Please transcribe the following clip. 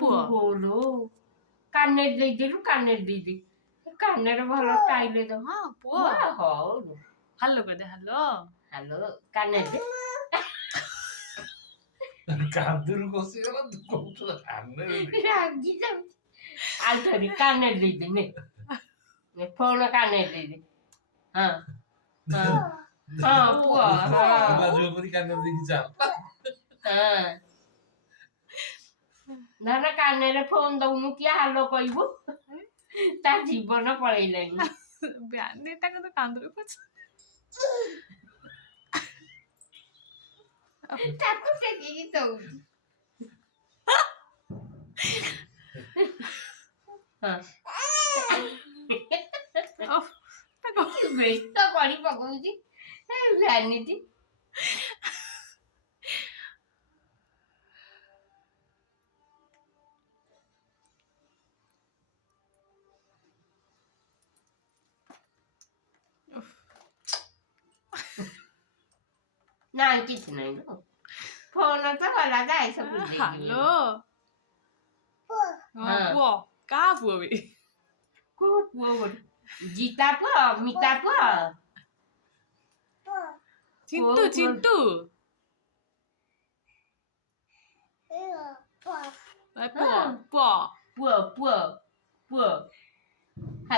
ପୁଅ ଲୋ କାନରେ ଦେଇଦେଲୁ କାନରେ ଦେଇଦେ କାନରେ ଭଲ ଷ୍ଟାଇଲରେ ଦବ ହଁ ପୁଅ ହଉ ହାଲୋ କରିଦେ ହାଲୋ ହ୍ୟାଲୋ କାନରେ ଦେ କାନ୍ଦୁରୁ ବସିଗଲା ତୁ କହୁଛୁ ରାଗି ଯାଉଛି ଆଉ ଥରେ କାନରେ ଦେଇଦେ ନେ ଫୋନ କାନରେ ଦେଇଦେ ହଁ ହଁ ହଁ ପୁଅ ପିଲା ଝିଅ ପରି କାନରେ ଦେଇକି ଚାଲ ହଁ ଧର କାନରେ ଫୋନ ଦଉନୁ କିଏ ହାଲୋ କହିବୁ ତା ଜୀବନ ପଳେଇଲାଣି ବ୍ୟାନେଟା କଥା କାନ୍ଦୁରେ ପଛ ତାକୁ ଟେକିକି ଦଉଛି ବ୍ୟସ୍ତ କରି ପକଉଛି ଭ୍ୟାନିଟି ନାଇଁ କିଛି ନାହିଁ ଲୋ ଫୋନ ତ ଗଲା ଯାଏ ସବୁ ହାଲୋ ହଁ ହଁ ପୁଅ କାହା ପୁଅ ବେ କୋଉ ପୁଅ ଗୋଟେ ଜିତା ପୁଅ ମିତା ପୁଅ ଚିଣ୍ଟୁ ଚିଣ୍ଟୁ ପୁଅ ପୁଅ ପୁଅ ପୁଅ ପୁଅ